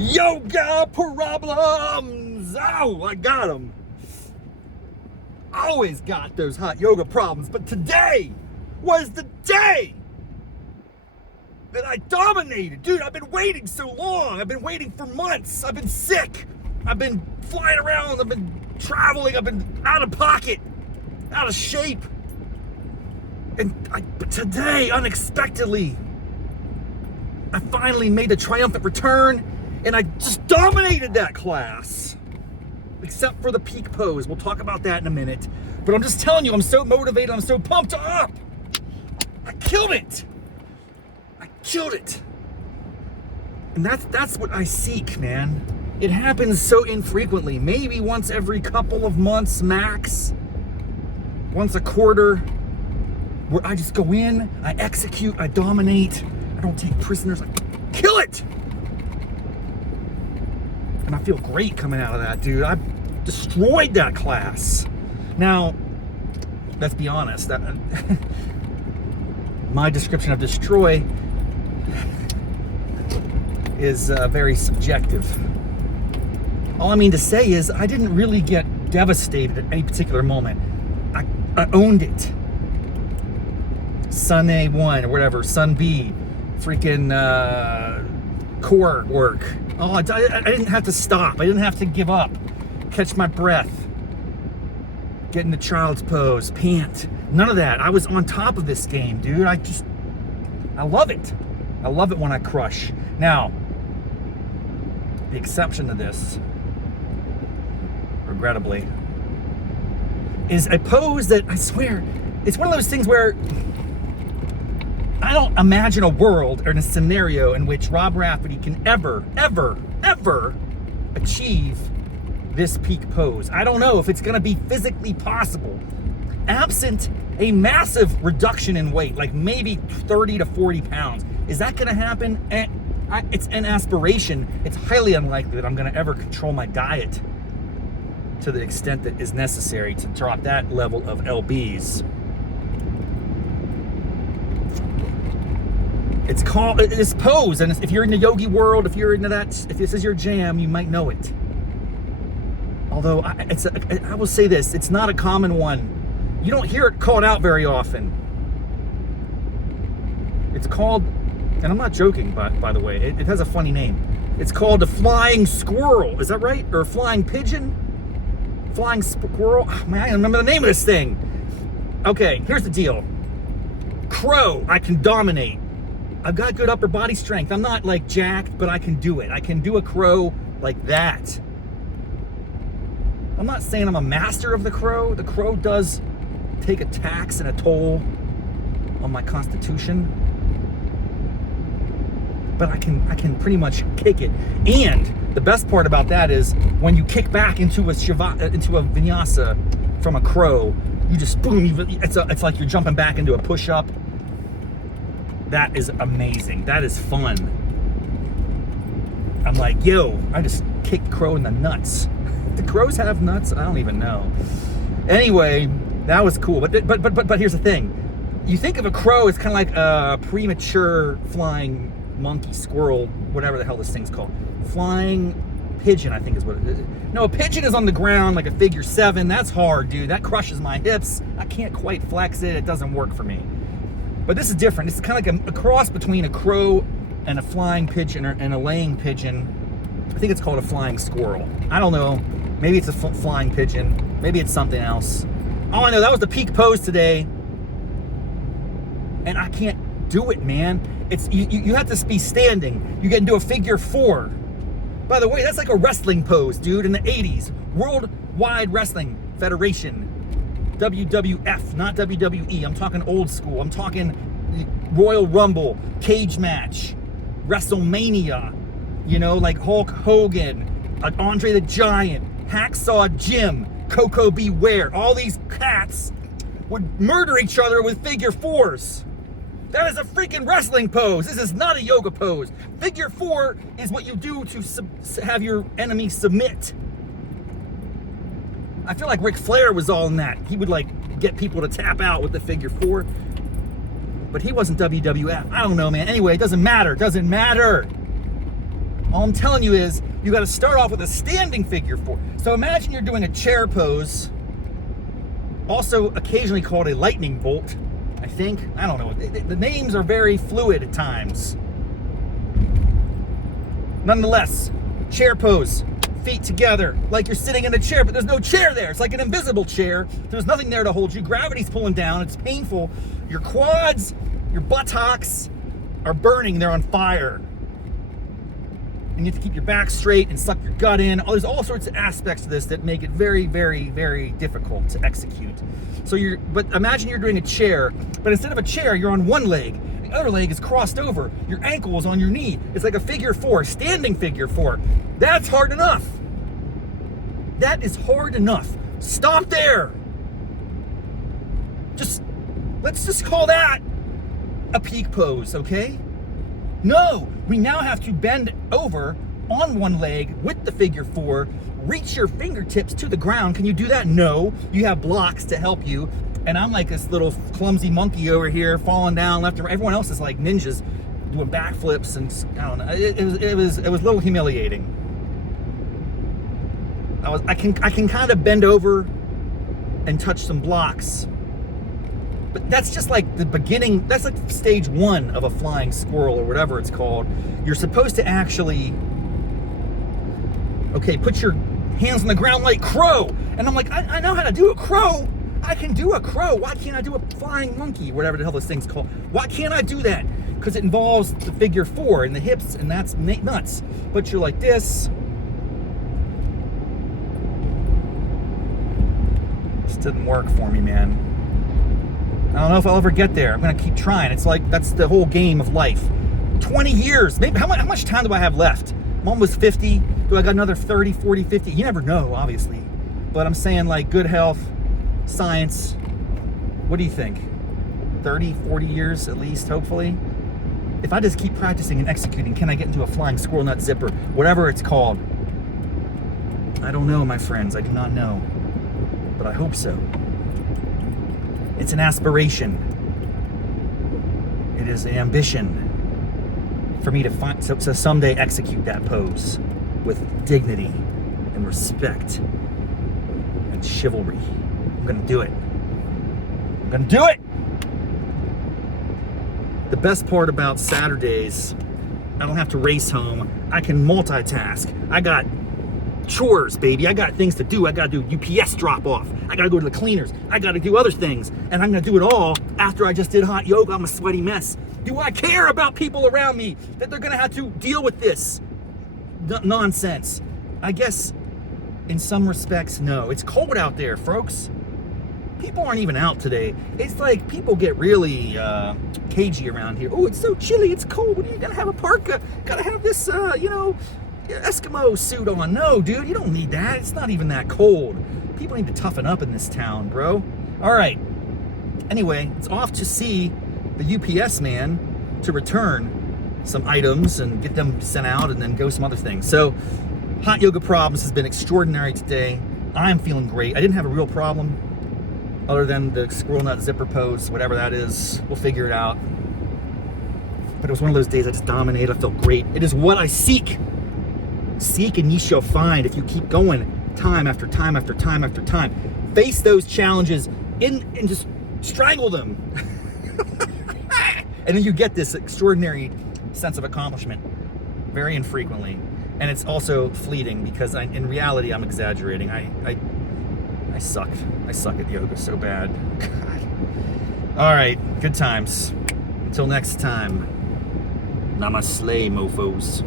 Yoga problems. Oh, I got them. Always got those hot yoga problems, but today was the day that I dominated. Dude, I've been waiting so long. I've been waiting for months. I've been sick. I've been flying around. I've been traveling. I've been out of pocket, out of shape. And today, unexpectedly, I finally made a triumphant return, and I just dominated that class. Except for the peak pose. We'll talk about that in a minute. But I'm just telling you, I'm so motivated. I'm so pumped up. I killed it. I killed it. And that's what I seek, man. It happens so infrequently. Maybe once every couple of months max. Once a quarter. Where I just go in, I execute, I dominate. I don't take prisoners. I kill it. And I feel great coming out of that, dude. I destroyed that class. Now, let's be honest. My description of destroy is very subjective. All I mean to say is I didn't really get devastated at any particular moment. I owned it. Sun A won, or whatever, Sun B, freaking core work. Oh, I didn't have to stop. I didn't have to give up. Catch my breath. Get in the child's pose. Pant. None of that. I was on top of this game, dude. I love it. I love it when I crush. Now, the exception to this, regrettably, is a pose that I swear, it's one of those things where I don't imagine a world or in a scenario in which Rob Raffety can ever achieve this peak pose. I don't know if it's gonna be physically possible. Absent a massive reduction in weight, like maybe 30 to 40 pounds. Is that gonna happen? It's an aspiration. It's highly unlikely that I'm gonna ever control my diet to the extent that is necessary to drop that level of lbs. It's called this pose, and if you're in the yogi world, if you're into that, if this is your jam, you might know it. Although I will say this, it's not a common one. You don't hear it called out very often. It's called, and I'm not joking, by the way, it has a funny name. It's called the flying squirrel. Is that right? Or flying pigeon? Flying squirrel? Oh, man, I don't remember the name of this thing. Okay, here's the deal. Crow, I can dominate. I've got good upper body strength. I'm not like jacked, but I can do it. I can do a crow like that. I'm not saying I'm a master of the crow. The crow does take a tax and a toll on my constitution. But I can pretty much kick it. And the best part about that is when you kick back into a vinyasa from a crow, you just boom. It's like you're jumping back into a push-up. That is amazing. That is fun. I'm like, yo, I just kicked crow in the nuts. Do crows have nuts? I don't even know. Anyway, that was cool. But here's the thing. You think of a crow as kind of like a premature flying monkey, squirrel, whatever the hell this thing's called. Flying pigeon, I think is what it is. No, a pigeon is on the ground like a figure 7. That's hard, dude. That crushes my hips. I can't quite flex it. It doesn't work for me. But this is different. This is kind of like a cross between a crow and a flying pigeon and a laying pigeon. I think it's called a flying squirrel. I don't know. Maybe it's a flying pigeon. Maybe it's something else. All I know, that was the peak pose today. And I can't do it, man. It's you have to be standing. You get into a figure 4. By the way, that's like a wrestling pose, dude, in the 80s. Worldwide Wrestling Federation. WWF, not WWE. I'm talking old school. I'm talking Royal Rumble, cage match, WrestleMania, you know, like Hulk Hogan, Andre the Giant, Hacksaw Jim, Coco Beware. All these cats would murder each other with figure 4s. That is a freaking wrestling pose. This is not a yoga pose. Figure 4 is what you do to have your enemy submit. I feel like Ric Flair was all in that. He would like get people to tap out with the figure 4. But he wasn't WWF. I don't know, man. Anyway, it doesn't matter. It doesn't matter. All I'm telling you is you got to start off with a standing figure 4. So imagine you're doing a chair pose, also occasionally called a lightning bolt, I think. I don't know. The names are very fluid at times. Nonetheless, chair pose, feet together, like you're sitting in a chair, but there's no chair there. It's like an invisible chair. There's nothing there to hold you. Gravity's pulling down. It's painful. Your quads, your buttocks are burning. They're on fire. And you have to keep your back straight and suck your gut in. Oh, there's all sorts of aspects to this that make it very, very, very difficult to execute. But imagine you're doing a chair, but instead of a chair, you're on one leg. The other leg is crossed over. Your ankle is on your knee. It's like a figure 4, standing figure 4. That's hard enough. That is hard enough. Stop there. Let's just call that a peak pose, okay? No, we now have to bend over on one leg with the figure 4, reach your fingertips to the ground. Can you do that? No, you have blocks to help you. And I'm like this little clumsy monkey over here falling down left and right. Everyone else is like ninjas doing backflips and I don't know. It was a little humiliating. I can kind of bend over and touch some blocks. But that's just like the beginning, that's like stage 1 of a flying squirrel or whatever it's called. You're supposed to actually, okay, put your hands on the ground like crow. And I'm like, I know how to do a crow. I can do a crow. Why can't I do a flying monkey, whatever the hell this thing's called? Why can't I do that? Because it involves the figure 4 and the hips, and that's nuts. But you're like this. This didn't work for me, man. I don't know if I'll ever get there. I'm gonna keep trying. It's like, that's the whole game of life. 20 years, maybe, how much time do I have left? I'm almost 50. Do I got another 30, 40, 50? You never know, obviously. But I'm saying like good health, science. What do you think? 30, 40 years at least, hopefully? If I just keep practicing and executing, can I get into a flying squirrel nut zipper? Whatever it's called. I don't know, my friends. I do not know. But I hope so. It's an aspiration. It is an ambition for me to someday execute that pose with dignity and respect and chivalry. I'm gonna do it. I'm gonna do it! The best part about Saturdays, I don't have to race home. I can multitask. I got chores, baby. I got things to do. I gotta do UPS drop off. I gotta go to the cleaners. I gotta do other things. And I'm gonna do it all after I just did hot yoga. I'm a sweaty mess. Do I care about people around me that they're gonna have to deal with this nonsense? I guess in some respects, no. It's cold out there, folks. People aren't even out today. It's like people get really cagey around here. Oh, it's so chilly. It's cold. You gotta have a parka. Gotta have this, Eskimo suit on. No, dude, you don't need that. It's not even that cold. People need to toughen up in this town, bro. All right. Anyway, it's off to see the UPS man to return some items and get them sent out and then go some other things. So, hot yoga problems has been extraordinary today. I'm feeling great. I didn't have a real problem other than the squirrel nut zipper pose, whatever that is. We'll figure it out. But it was one of those days I just dominated. I felt great. It is what I seek. Seek and ye shall find if you keep going time after time after time after time. Face those challenges and just strangle them. And then you get this extraordinary sense of accomplishment very infrequently. And it's also fleeting because in reality, I'm exaggerating. I suck. I suck at yoga so bad. God. All right, good times. Until next time. Namaste, mofos.